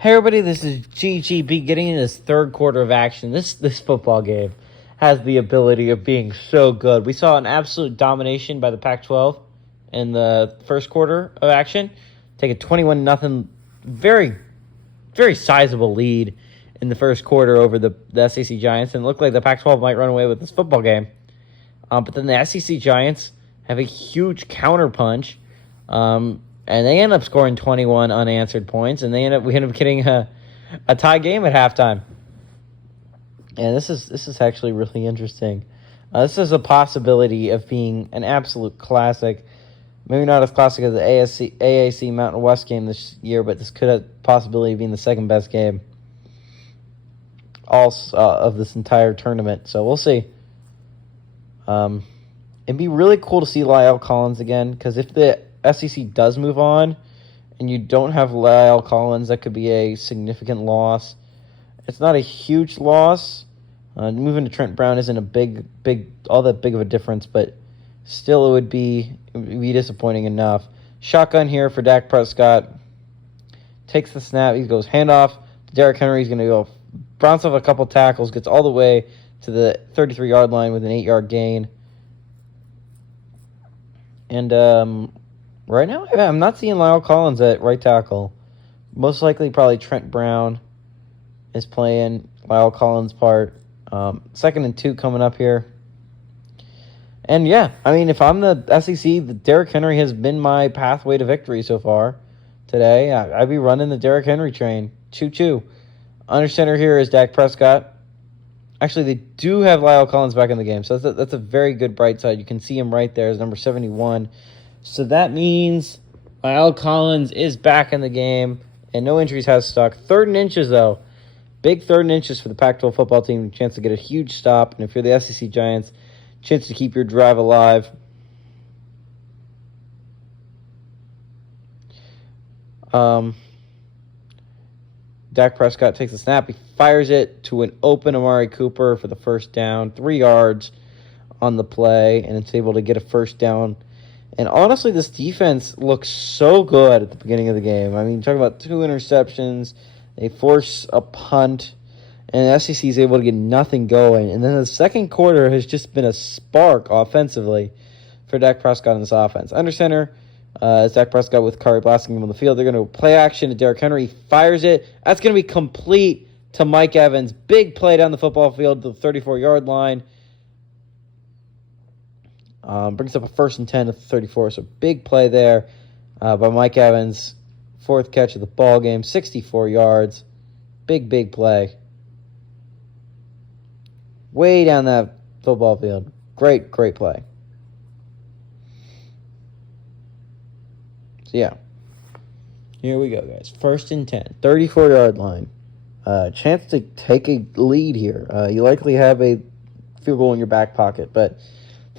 Hey everybody, this is GGB getting into this third quarter of action. This football game has the ability of being so good. We saw an absolute domination by the Pac-12 in the first quarter of action. Take a 21-0, very, very sizable lead in the first quarter over the SEC Giants, and it looked like the Pac-12 might run away with this football game. But then the SEC Giants have a huge counterpunch. And they end up scoring 21 unanswered points, and we end up getting a tie game at halftime. And this is actually really interesting. This is a possibility of being an absolute classic. Maybe not as classic as the AAC Mountain West game this year, but this could have possibility of being the second best game of this entire tournament. So we'll see. It'd be really cool to see Lyle Collins again, because if the SEC does move on and you don't have Lyle Collins, that could be a significant loss. It's not a huge loss. Moving to Trent Brown isn't all that big of a difference, but still it would be disappointing enough. Shotgun here for Dak Prescott. Takes the snap. He goes handoff to Derrick Henry. He's going to go bounce off a couple tackles, gets all the way to the 33-yard line with an 8-yard gain. And right now, I'm not seeing Lyle Collins at right tackle. Most likely, probably Trent Brown is playing Lyle Collins' part. 2nd and 2 coming up here. And yeah, I mean, if I'm the SEC, Derrick Henry has been my pathway to victory so far today. I'd be running the Derrick Henry train. Choo-choo. Under center here is Dak Prescott. Actually, they do have Lyle Collins back in the game, so that's a very good bright side. You can see him right there as number 71. So that means Lyle Collins is back in the game, and no injuries has stuck. 3rd and inches, though. Big 3rd and inches for the Pac-12 football team. Chance to get a huge stop, and if you're the SEC Giants, chance to keep your drive alive. Dak Prescott takes the snap. He fires it to an open Amari Cooper for the first down. 3 yards on the play, and it's able to get a first down. And honestly, this defense looks so good at the beginning of the game. I mean, talk about 2 interceptions. They force a punt, and the SEC is able to get nothing going. And then the second quarter has just been a spark offensively for Dak Prescott in this offense. Under center is Dak Prescott with Curry blasting him on the field. They're going to play action to Derrick Henry. He fires it. That's going to be complete to Mike Evans. Big play down the football field to the 34-yard line. Brings up a 1st and 10 at the 34. So big play there by Mike Evans. 4th catch of the ball game. 64 yards. Big play. Way down that football field. Great play. So, yeah. Here we go, guys. 1st and 10. 34-yard line. Chance to take a lead here. You likely have a field goal in your back pocket. But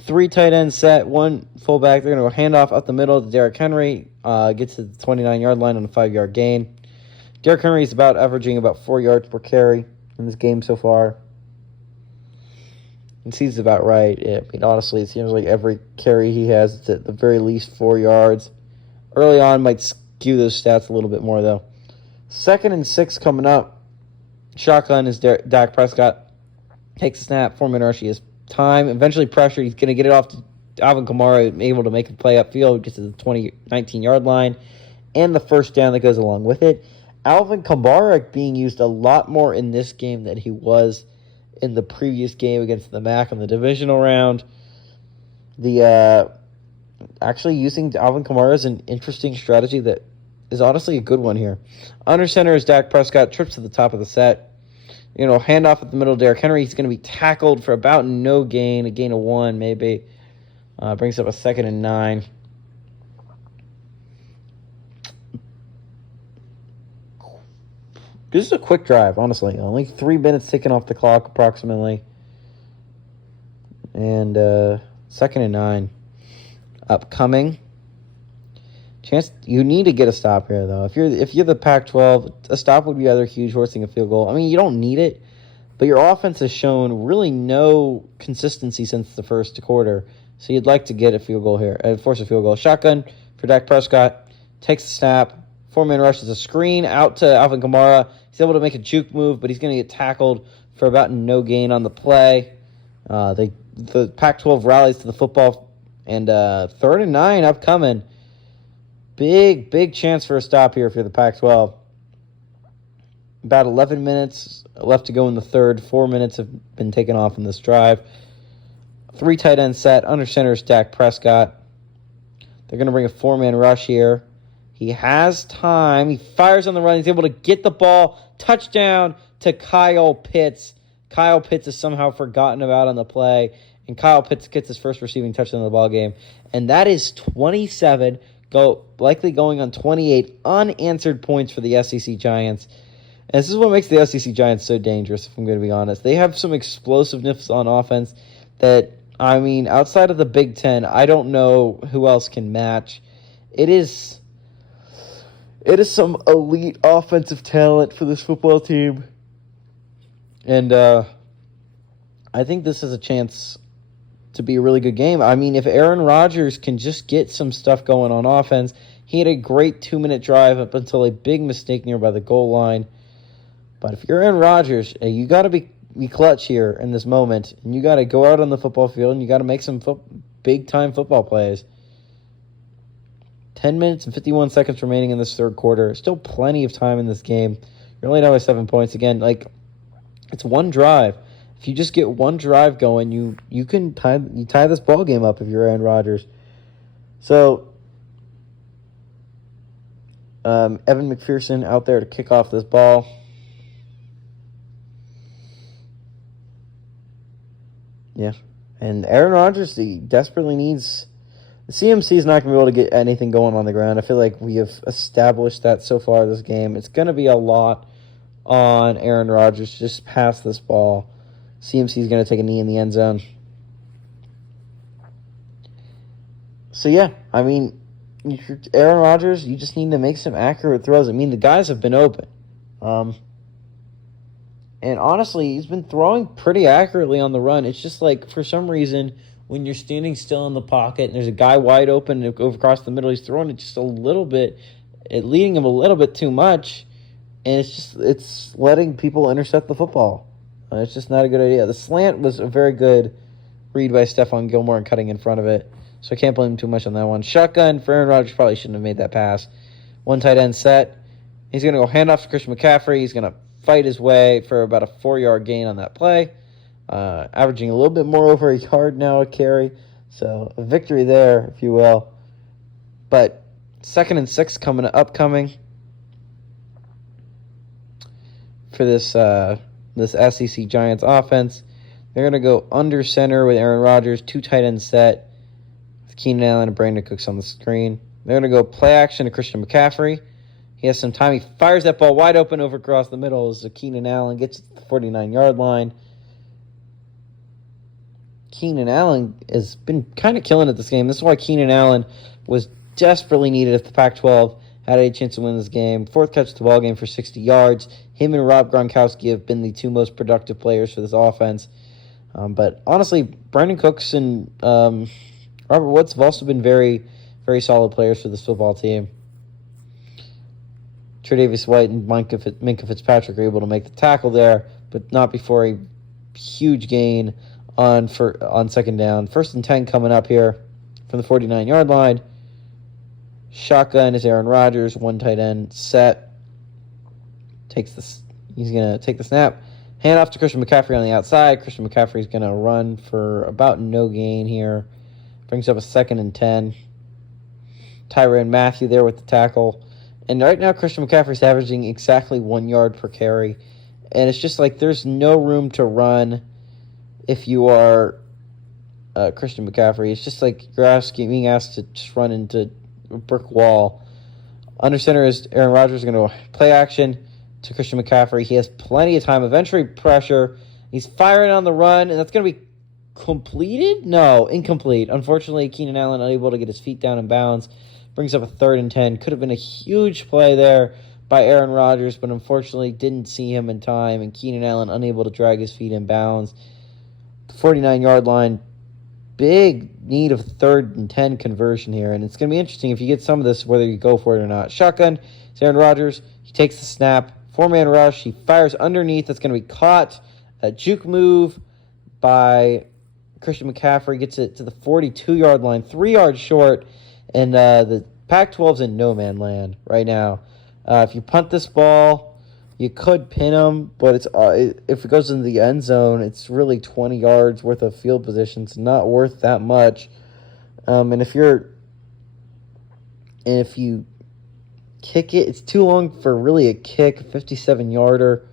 3 tight ends set. 1 fullback. They're going to go handoff up the middle to Derrick Henry. Gets to the 29-yard line on a 5-yard gain. Derrick Henry is averaging about 4 yards per carry in this game so far. And seems about right. I mean, honestly, it seems like every carry he has, it's at the very least 4 yards. Early on, might skew those stats a little bit more, though. 2nd and 6 coming up. Shotgun is Dak Prescott. Takes a snap. 4-man rush. He has time. Eventually pressured. He's going to get it off to Alvin Kamara, able to make a play upfield. Gets to the 19-yard line. And the first down that goes along with it. Alvin Kamara being used a lot more in this game than he was in the previous game against the MAC in the divisional round. Actually using Alvin Kamara is an interesting strategy that is honestly a good one here. Under center is Dak Prescott, trips to the top of the set. Handoff at the middle, Derrick Henry. He's going to be tackled for about no gain, a gain of 1 maybe. Brings up a 2nd and 9. This is a quick drive, honestly. Only 3 minutes taken off the clock approximately. And 2nd and 9. Upcoming. Chance you need to get a stop here, though. If you're the Pac-12, a stop would be rather huge, forcing a field goal. I mean, you don't need it, but your offense has shown really no consistency since the first quarter. So you'd like to get a field goal here, force a field goal. Shotgun for Dak Prescott. Takes the snap, Four-man rush is a screen out to Alvin Kamara. He's able to make a juke move, but he's going to get tackled for about no gain on the play. The Pac-12 rallies to the football, and 3rd and 9 upcoming. Big chance for a stop here if you're the Pac-12. About 11 minutes left to go in the third. 4 minutes have been taken off in this drive. 3 tight end set. Under center is Dak Prescott. They're going to bring a 4-man rush here. He has time. He fires on the run. He's able to get the ball. Touchdown to Kyle Pitts. Kyle Pitts is somehow forgotten about on the play. And Kyle Pitts gets his first receiving touchdown in the ball game. And that is 27, likely going on 28 unanswered points for the SEC Giants. And this is what makes the SEC Giants so dangerous, if I'm going to be honest. They have some explosiveness on offense that, outside of the Big Ten, I don't know who else can match. It is some elite offensive talent for this football team. And I think this is a chance to be a really good game. If Aaron Rodgers can just get some stuff going on offense, he had a great 2-minute drive up until a big mistake near by the goal line. But if you're Aaron Rodgers, you got to be clutch here in this moment, and you got to go out on the football field and you got to make some big-time football plays. 10 minutes and 51 seconds remaining in this third quarter. Still plenty of time in this game. You're only down by 7 points. Again, it's one drive. If you just get one drive going, you can tie this ball game up if you're Aaron Rodgers. So, Evan McPherson out there to kick off this ball. Yeah. And Aaron Rodgers, he desperately needs... The CMC is not going to be able to get anything going on the ground. I feel like we have established that so far this game. It's going to be a lot on Aaron Rodgers to just pass this ball. CMC is going to take a knee in the end zone. So, yeah, if you're Aaron Rodgers, you just need to make some accurate throws. The guys have been open. And honestly, he's been throwing pretty accurately on the run. It's just for some reason, when you're standing still in the pocket and there's a guy wide open and over across the middle, he's throwing it just a little bit, leading him a little bit too much, and it's letting people intercept the football. It's just not a good idea. The slant was a very good read by Stephon Gilmore and cutting in front of it, so I can't blame him too much on that one. Shotgun for Aaron Rodgers, probably shouldn't have made that pass. 1 tight end set. He's going to go handoff to Christian McCaffrey. He's going to fight his way for about a 4-yard gain on that play. Averaging a little bit more over a yard now a carry. So a victory there, if you will. But 2nd and 6 upcoming for this SEC Giants offense. They're going to go under center with Aaron Rodgers, 2 tight end set with Keenan Allen and Brandon Cooks on the screen. They're going to go play action to Christian McCaffrey. He has some time. He fires that ball wide open over across the middle as Keenan Allen gets to the 49-yard line. Keenan Allen has been kind of killing it this game. This is why Keenan Allen was desperately needed if the Pac-12 had a chance to win this game. 4th catch of the ball game for 60 yards. Him and Rob Gronkowski have been the 2 most productive players for this offense. But honestly, Brandon Cooks and Robert Woods have also been very, very solid players for this football team. Tre'Davious White and Minkah Fitzpatrick are able to make the tackle there, but not before a huge gain on 2nd down. 1st and 10 coming up here from the 49-yard line. Shotgun is Aaron Rodgers, 1 tight end set. He's going to take the snap. Hand off to Christian McCaffrey on the outside. Christian McCaffrey's going to run for about no gain here. Brings up a 2nd and 10. Tyrann Mathieu there with the tackle. And right now, Christian McCaffrey's averaging exactly 1 yard per carry. And it's just there's no room to run if you are Christian McCaffrey. It's just you're being asked to just run into a brick wall. Under center is Aaron Rodgers going to play action to Christian McCaffrey. He has plenty of time of entry pressure. He's firing on the run, and that's going to be completed? No, incomplete. Unfortunately, Keenan Allen unable to get his feet down in bounds. Brings up a 3rd and 10. Could have been a huge play there by Aaron Rodgers, but unfortunately didn't see him in time, and Keenan Allen unable to drag his feet in bounds. The 49-yard line, big need of 3rd and 10 conversion here, and it's going to be interesting if you get some of this, whether you go for it or not. Shotgun It's Aaron Rodgers. He takes the snap. 4-man rush. He fires underneath. That's going to be caught. A juke move by Christian McCaffrey. Gets it to the 42-yard line. 3 yards short. And the Pac-12's in no-man land right now. If you punt this ball, you could pin him. But if it goes into the end zone, it's really 20 yards worth of field position. It's not worth that much. And if you kick it, it's too long for really a kick, a 57-yarder.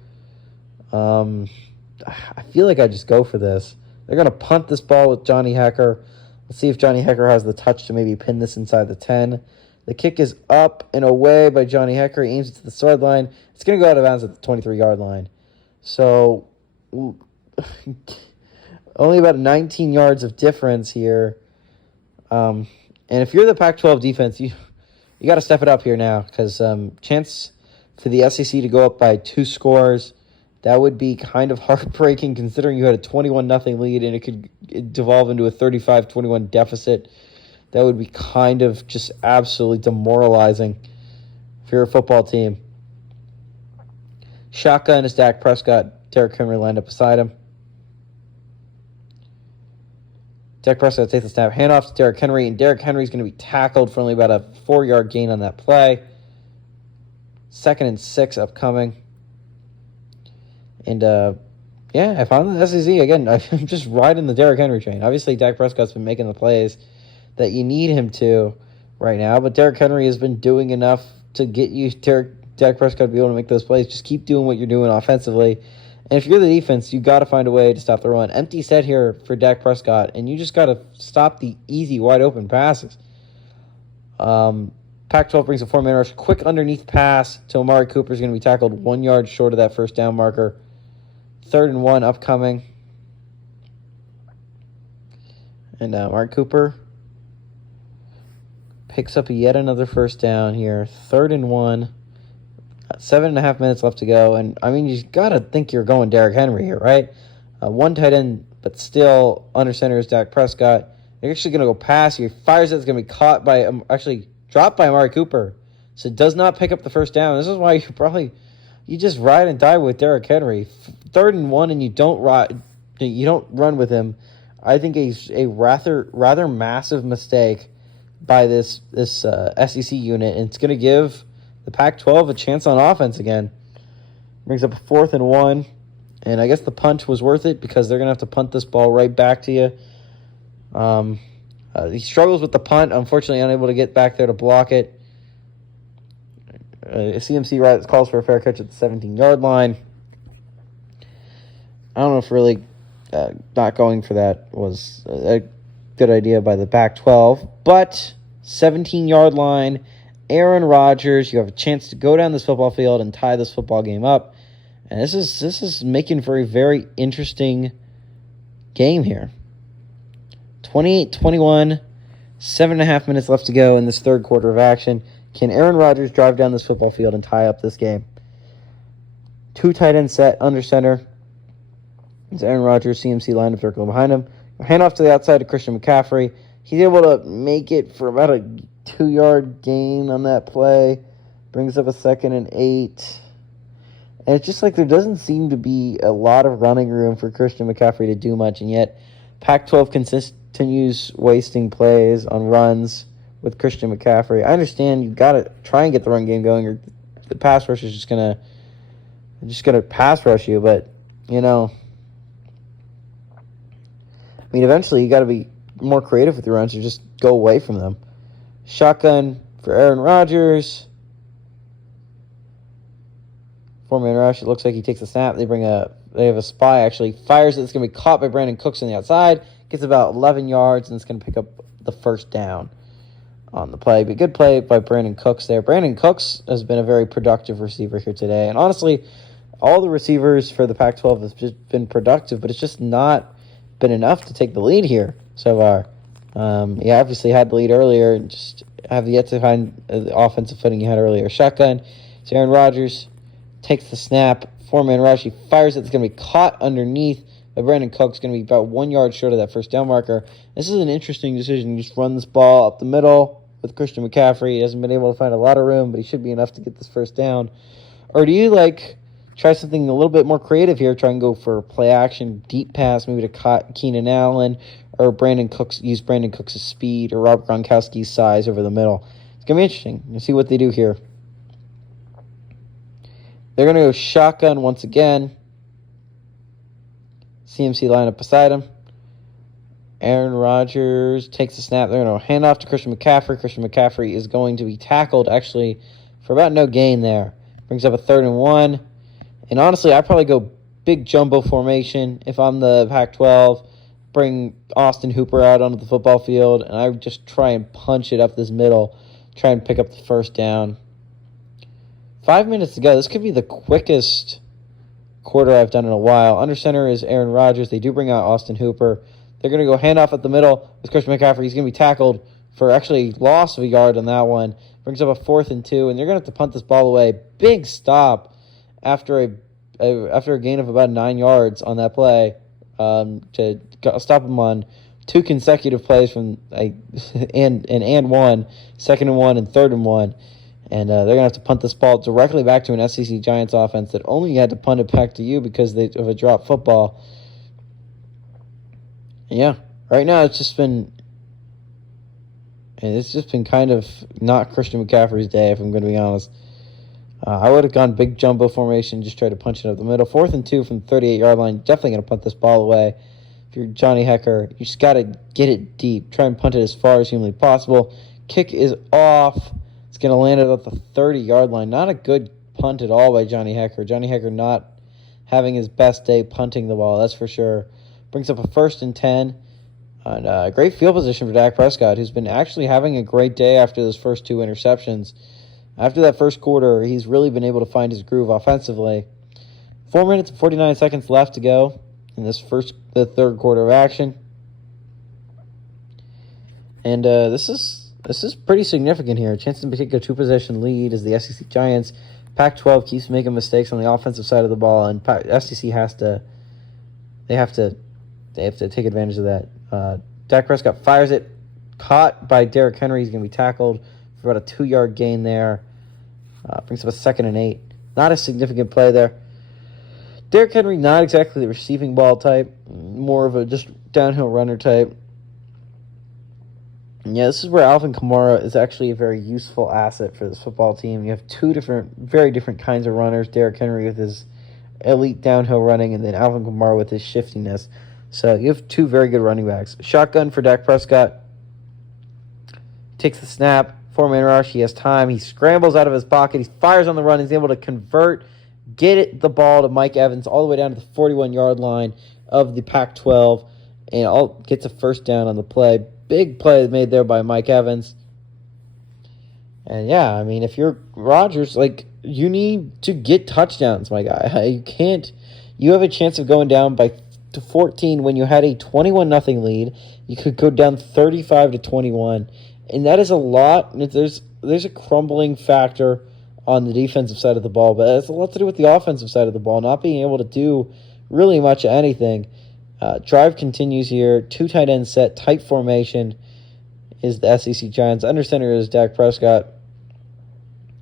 I feel like I just go for this. They're going to punt this ball with Johnny Hekker. Let's see if Johnny Hekker has the touch to maybe pin this inside the 10. The kick is up and away by Johnny Hekker. He aims it to the sideline. It's going to go out of bounds at the 23-yard line. So only about 19 yards of difference here. And if you're the Pac-12 defense, you got to step it up here now, because chance for the SEC to go up by 2 scores, that would be kind of heartbreaking considering you had a 21-0 lead and it could devolve into a 35-21 deficit. That would be kind of just absolutely demoralizing if you're a football team. Shotgun is Dak Prescott. Derrick Henry lined up beside him. Dak Prescott takes the snap, handoff to Derrick Henry, and Derrick Henry's going to be tackled for only about a 4-yard gain on that play. 2nd and 6 upcoming. And, if I'm the SEC, again, I'm just riding the Derrick Henry train. Obviously, Dak Prescott's been making the plays that you need him to right now, but Derrick Henry has been doing enough to get you Dak Prescott to be able to make those plays. Just keep doing what you're doing offensively. And if you're the defense, you got to find a way to stop the run. Empty set here for Dak Prescott, and you just got to stop the easy, wide-open passes. Pac-12 brings a 4-man rush. Quick underneath pass to Amari Cooper is going to be tackled 1 yard short of that first down marker. 3rd and 1 upcoming. And Amari Cooper picks up yet another first down here. 3rd and 1. 7.5 minutes left to go. And, I mean, you got to think you're going Derrick Henry here, right? 1 tight end, but still under center is Dak Prescott. They're actually going to go pass here. Fires it. It's going to be caught by, dropped by Amari Cooper. So it does not pick up the first down. This is why you just ride and die with Derrick Henry. 3rd and 1, and you don't run with him. I think a rather massive mistake by this SEC unit, and it's going to give the Pac-12 a chance on offense again. Brings up a 4th and 1, and I guess the punt was worth it because they're going to have to punt this ball right back to you. He struggles with the punt, unfortunately unable to get back there to block it. CMC calls for a fair catch at the 17-yard line. I don't know if really not going for that was a good idea by the Pac-12, but 17-yard line, Aaron Rodgers, you have a chance to go down this football field and tie this football game up. And this is making for a very interesting game here. 28-21, 7.5 minutes left to go in this third quarter of action. Can Aaron Rodgers drive down this football field and tie up this game? 2 tight end set under center. It's Aaron Rodgers, CMC lined up circle behind him. Handoff to the outside to Christian McCaffrey. He's able to make it for about a 2-yard gain on that play. Brings up a 2nd and 8. And it's just like there doesn't seem to be a lot of running room for Christian McCaffrey to do much, and yet Pac-12 continues wasting plays on runs with Christian McCaffrey. I understand you got to try and get the run game going, or the pass rush is just gonna pass rush you. But eventually you got to be more creative with your runs, or just go away from them. Shotgun for Aaron Rodgers. 4-man rush. It looks like he takes a snap. They have a spy actually. Fires it. It's going to be caught by Brandon Cooks on the outside. Gets about 11 yards, and it's going to pick up the first down on the play. But good play by Brandon Cooks there. Brandon Cooks has been a very productive receiver here today. And honestly, all the receivers for the Pac-12 have just been productive, but it's just not been enough to take the lead here so far. He obviously had the lead earlier and just have yet to find the offensive footing he had earlier. Shotgun. It's Aaron Rodgers. Takes the snap. 4-man rush. He fires it. It's going to be caught underneath by Brandon Cooks. Going to be about 1 yard short of that first down marker. This is an interesting decision. You just run this ball up the middle. with Christian McCaffrey. He hasn't been able to find a lot of room, but he should be enough to get this first down? Or do you try something a little bit more creative here, try and go for play action, deep pass, maybe to Keenan Allen, or use Brandon Cooks' speed or Rob Gronkowski's size over the middle? It's going to be interesting. You'll see what they do here. They're going to go shotgun once again. CMC lineup beside him. Aaron Rodgers takes the snap. They're going to hand off to Christian McCaffrey. Christian McCaffrey is going to be tackled, actually, for about no gain there. Brings up a 3rd and 1. And honestly, I'd probably go big jumbo formation if I'm the Pac-12. Bring Austin Hooper out onto the football field, and I would just try and punch it up this middle. Try and pick up the first down. 5 minutes to go. This could be the quickest quarter I've done in a while. Under center is Aaron Rodgers. They do bring out Austin Hooper. They're going to go handoff at the middle with Christian McCaffrey. He's going to be tackled for actually loss of a yard on that one. Brings up a 4th and 2, and they're going to have to punt this ball away. Big stop after a gain of about 9 yards on that play to stop them on 2 consecutive plays from and 1, 2nd and 1, and 3rd and 1. And they're going to have to punt this ball directly back to an SEC Giants offense that only had to punt it back to you because of a dropped football. Yeah, right now it's just been kind of not Christian McCaffrey's day, if I'm going to be honest. I would have gone big jumbo formation, just try to punch it up the middle. 4th and 2 from the 38-yard line. Definitely going to punt this ball away. If you're Johnny Hecker, you just got to get it deep. Try and punt it as far as humanly possible. Kick is off. It's going to land at the 30-yard line. Not a good punt at all by Johnny Hecker. Johnny Hecker not having his best day punting the ball, that's for sure. Brings up a 1st and 10. And great field position for Dak Prescott, who's been actually having a great day after those first 2 interceptions. After that first quarter, he's really been able to find his groove offensively. 4 minutes and 49 seconds left to go in the 3rd quarter of action. And this is pretty significant here. A chance to take a 2-possession lead as the SEC Giants. Pac-12 keeps making mistakes on the offensive side of the ball, and SEC have to take advantage of that. Dak Prescott fires it, caught by Derrick Henry. He's going to be tackled for about a 2-yard gain there. Brings up a 2nd and 8. Not a significant play there. Derrick Henry, not exactly the receiving ball type, more of a just downhill runner type. And yeah, this is where Alvin Kamara is actually a very useful asset for this football team. You have 2 very different kinds of runners. Derrick Henry with his elite downhill running, and then Alvin Kamara with his shiftiness. So you have 2 very good running backs. Shotgun for Dak Prescott. Takes the snap. 4-man rush. He has time. He scrambles out of his pocket. He fires on the run. He's able to convert, the ball to Mike Evans all the way down to the 41-yard line of the Pac-12, and gets a first down on the play. Big play made there by Mike Evans. And yeah, I mean, if you're Rodgers, you need to get touchdowns, my guy. You have a chance of going down to 14 when you had a 21-0 lead. You could go down 35-21. And that is a lot. There's a crumbling factor on the defensive side of the ball, but it has a lot to do with the offensive side of the ball, not being able to do really much of anything. Drive continues here. 2 tight ends set. Tight formation is the SEC Giants. Under center is Dak Prescott.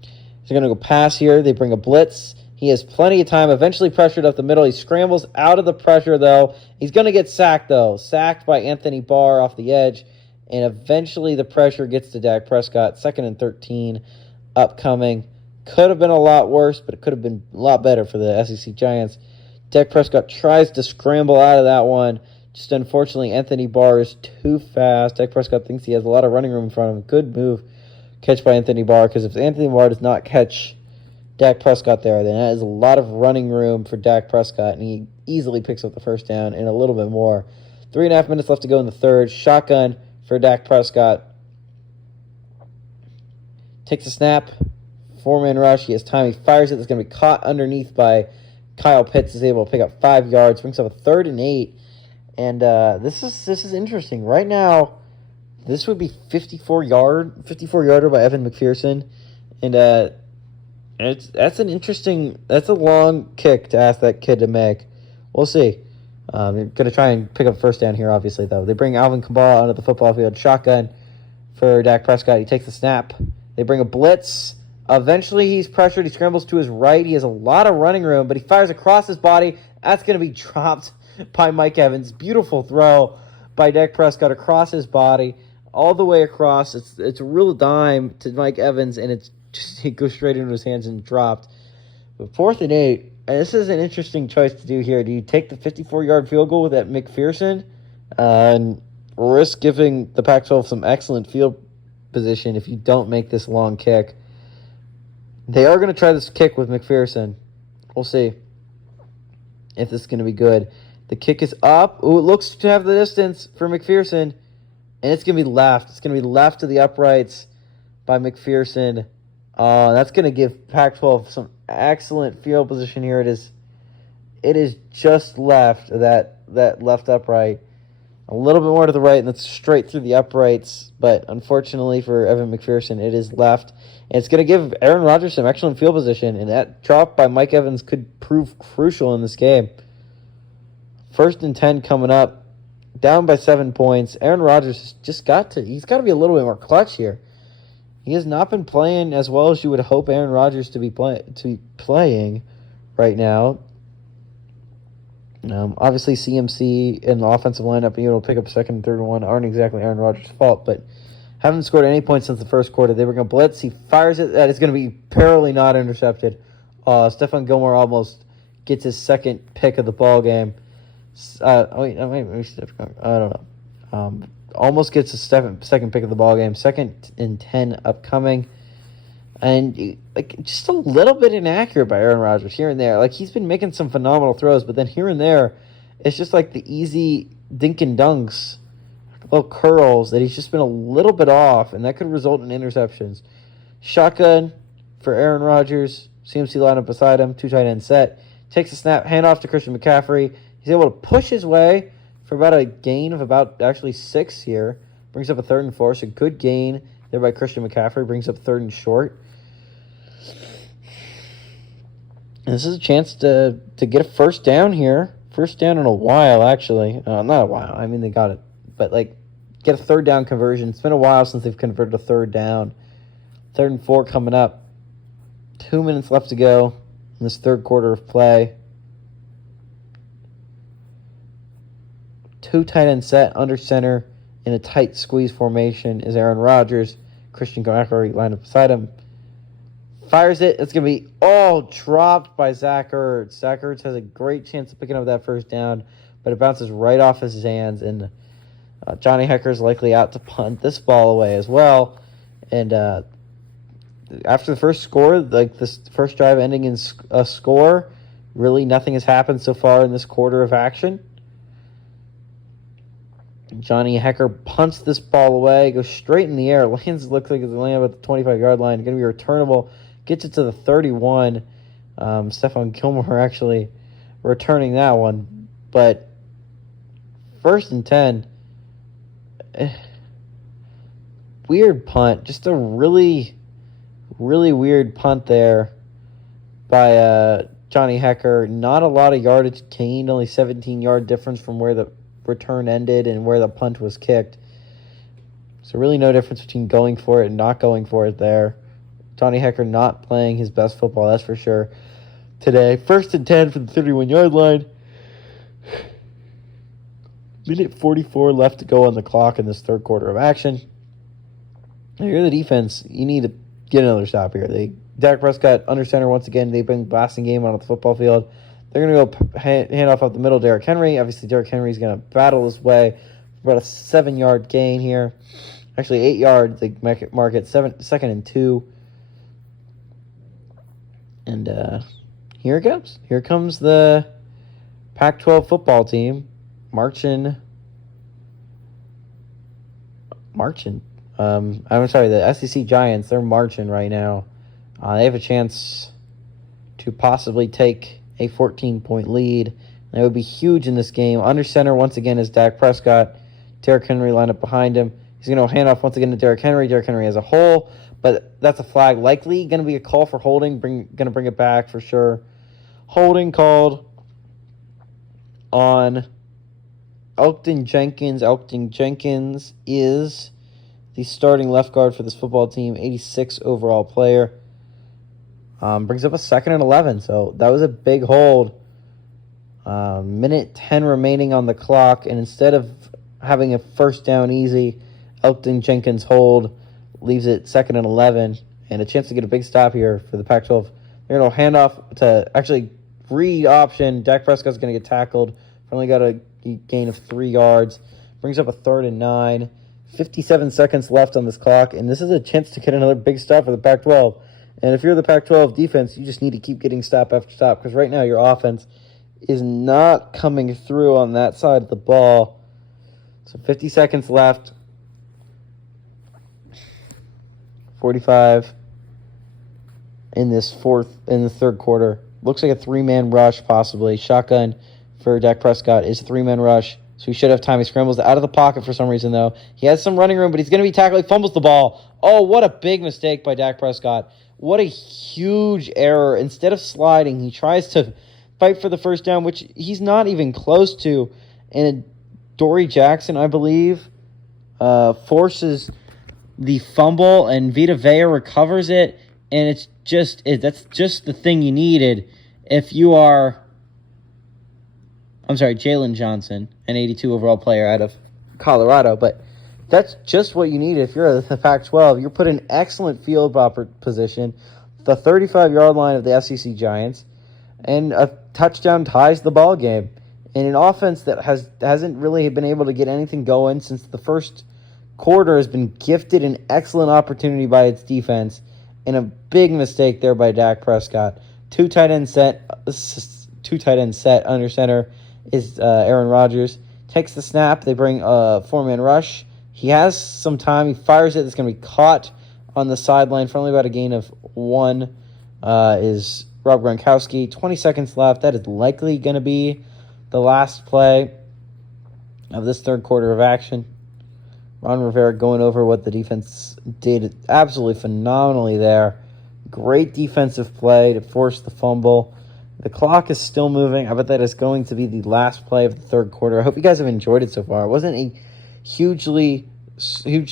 They're going to go pass here. They bring a blitz. He has plenty of time. Eventually pressured up the middle. He scrambles out of the pressure, though. He's going to get sacked, though. Sacked by Anthony Barr off the edge. And eventually the pressure gets to Dak Prescott. 2nd and 13 upcoming. Could have been a lot worse, but it could have been a lot better for the SEC Giants. Dak Prescott tries to scramble out of that one. Just unfortunately, Anthony Barr is too fast. Dak Prescott thinks he has a lot of running room in front of him. Good move. Catch by Anthony Barr, because if Anthony Barr does not catch Dak Prescott there, then that is a lot of running room for Dak Prescott, and he easily picks up the first down and a little bit more. 3.5 minutes left to go in the 3rd. Shotgun for Dak Prescott. Takes a snap. 4-man rush. He has time. He fires it. It's going to be caught underneath by Kyle Pitts. Is able to pick up 5 yards. Brings up a 3rd and 8. And this is interesting. Right now, this would be 54-yarder by Evan McPherson. And that's a long kick to ask that kid to make. We'll see. They're going to try and pick up first down here, obviously, though. They bring Alvin Kamara onto the football field. Shotgun for Dak Prescott. He takes the snap. They bring a blitz. Eventually, he's pressured. He scrambles to his right. He has a lot of running room, but he fires across his body. That's going to be dropped by Mike Evans. Beautiful throw by Dak Prescott across his body, all the way across. It's a real dime to Mike Evans, and it goes straight into his hands and dropped. But 4th and 8, and this is an interesting choice to do here. Do you take the 54-yard field goal with that McPherson and risk giving the Pac-12 some excellent field position if you don't make this long kick? They are going to try this kick with McPherson. We'll see if this is going to be good. The kick is up. Ooh, it looks to have the distance for McPherson. And it's going to be left. It's going to be left to the uprights by McPherson. That's going to give Pac-12 some excellent field position here. It is just left that left upright. A little bit more to the right, and it's straight through the uprights. But unfortunately for Evan McPherson, it is left. And it's going to give Aaron Rodgers some excellent field position. And that drop by Mike Evans could prove crucial in this game. 1st and 10 coming up. Down by 7 points. Aaron Rodgers has he's got to be a little bit more clutch here. He has not been playing as well as you would hope Aaron Rodgers to be playing right now. Obviously, CMC and the offensive lineup being able to pick up 2nd and 3rd and 1 aren't exactly Aaron Rodgers' fault, but haven't scored any points since the first quarter. They were going to blitz. He fires it. That is going to be barely not intercepted. Stephon Gilmore almost gets his 2nd pick of the ball game. I don't know. Almost gets his 2nd pick of the ball game. 2nd and 10 upcoming. And just a little bit inaccurate by Aaron Rodgers here and there. He's been making some phenomenal throws, but then here and there, it's just the easy dink and dunks, little curls that he's just been a little bit off, and that could result in interceptions. Shotgun for Aaron Rodgers. CMC lineup beside him. 2 tight end set. Takes a snap. Handoff to Christian McCaffrey. He's able to push his way for about a gain of about 6 here. Brings up a 3rd and 4, so good gain there by Christian McCaffrey. Brings up 3rd and short. And this is a chance to get a first down here. First down in a while, actually. Not a while. I mean, they got it. But, get a 3rd down conversion. It's been a while since they've converted a 3rd down. 3rd and 4 coming up. 2 minutes left to go in this 3rd quarter of play. 2 tight end set under center in a tight squeeze formation is Aaron Rodgers. Christian McCaffrey lined up beside him. Fires it. It's going to be all dropped by Zach Ertz. Zach Ertz has a great chance of picking up that first down, but it bounces right off his hands, and Johnny Hecker's likely out to punt this ball away as well. And after the first score, this first drive ending in a score, really nothing has happened so far in this quarter of action. Johnny Hecker punts this ball away, goes straight in the air. Looks like it's landing at the 25-yard line. Going to be returnable. Gets it to the 31. Stephon Gilmore actually returning that one. But 1st and 10. Weird punt. Just a really, really weird punt there by Johnny Hecker. Not a lot of yardage gained. Only 17-yard difference from where the return ended and where the punt was kicked. So really no difference between going for it and not going for it there. Johnny Hecker not playing his best football, that's for sure, today. 1st and 10 from the 31-yard line. Minute 44 left to go on the clock in this 3rd quarter of action. You're the defense. You need to get another stop here. Dak Prescott under center once again. They've been blasting game on the football field. They're going to go hand off up the middle, Derrick Henry. Obviously, Derrick Henry's going to battle his way for about a 7-yard gain here. Actually, 8 yards. They mark it 2nd and 2. And here it goes. Here comes the Pac-12 football team marching. I'm sorry, the SEC Giants, they're marching right now. They have a chance to possibly take a 14-point lead. That would be huge in this game. Under center, once again, is Dak Prescott. Derrick Henry lined up behind him. He's going to hand off once again to Derrick Henry. Derrick Henry has a hole, but that's a flag. Likely going to be a call for holding. Going to bring it back for sure. Holding called on Elgton Jenkins. Elgton Jenkins is the starting left guard for this football team, 86 overall player. Brings up a 2nd and 11, so that was a big hold. Minute 10 remaining on the clock, and instead of having a first down easy, Elkton Jenkins hold leaves it 2nd and 11, and a chance to get a big stop here for the Pac-12. They're going to hand off to actually read option. Dak Prescott's going to get tackled. Only got a gain of 3 yards. Brings up a 3rd and 9. 57 seconds left on this clock, and this is a chance to get another big stop for the Pac-12. And if you're the Pac-12 defense, you just need to keep getting stop after stop, because right now your offense is not coming through on that side of the ball. So 50 seconds left. 45 in the 3rd quarter. Looks like a 3-man rush, possibly. Shotgun for Dak Prescott is a 3-man rush, so he should have time. He scrambles out of the pocket for some reason, though. He has some running room, but he's going to be tackled. He fumbles the ball. Oh, what a big mistake by Dak Prescott. What a huge error. Instead of sliding, he tries to fight for the first down, which he's not even close to. And Dory Jackson, I believe, forces the fumble, and Vita Vea recovers it. And that's just the thing you needed if you are... Jalen Johnson, an 82 overall player out of Colorado. But that's just what you need if you're the Pac-12. You're put in excellent field position, the 35-yard line of the SEC Giants, and a touchdown ties the ball game. In an offense that hasn't really been able to get anything going since the first quarter, has been gifted an excellent opportunity by its defense, and a big mistake there by Dak Prescott. Two tight end set under center is Aaron Rodgers. Takes the snap. They bring a 4-man rush. He has some time. He fires it. It's going to be caught on the sideline for only about a gain of 1 is Rob Gronkowski. 20 seconds left. That is likely going to be the last play of this 3rd quarter of action. Ron Rivera going over what the defense did absolutely phenomenally there. Great defensive play to force the fumble. The clock is still moving. I bet that is going to be the last play of the 3rd quarter. I hope you guys have enjoyed it so far. It wasn't a huge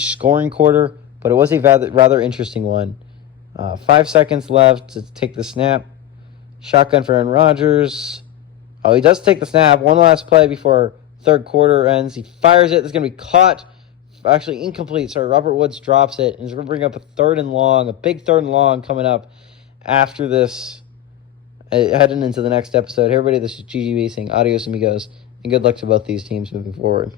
scoring quarter, but it was a rather interesting one. 5 seconds left to take the snap. Shotgun for Aaron Rodgers. Oh, he does take the snap. One last play before 3rd quarter ends. He fires it. It's going to be caught. Actually, incomplete. Sorry, Robert Woods drops it. And it's going to bring up a 3rd and long. A big 3rd and long coming up after this. Heading into the next episode. Hey, everybody, this is GGB saying adios, amigos, and good luck to both these teams moving forward.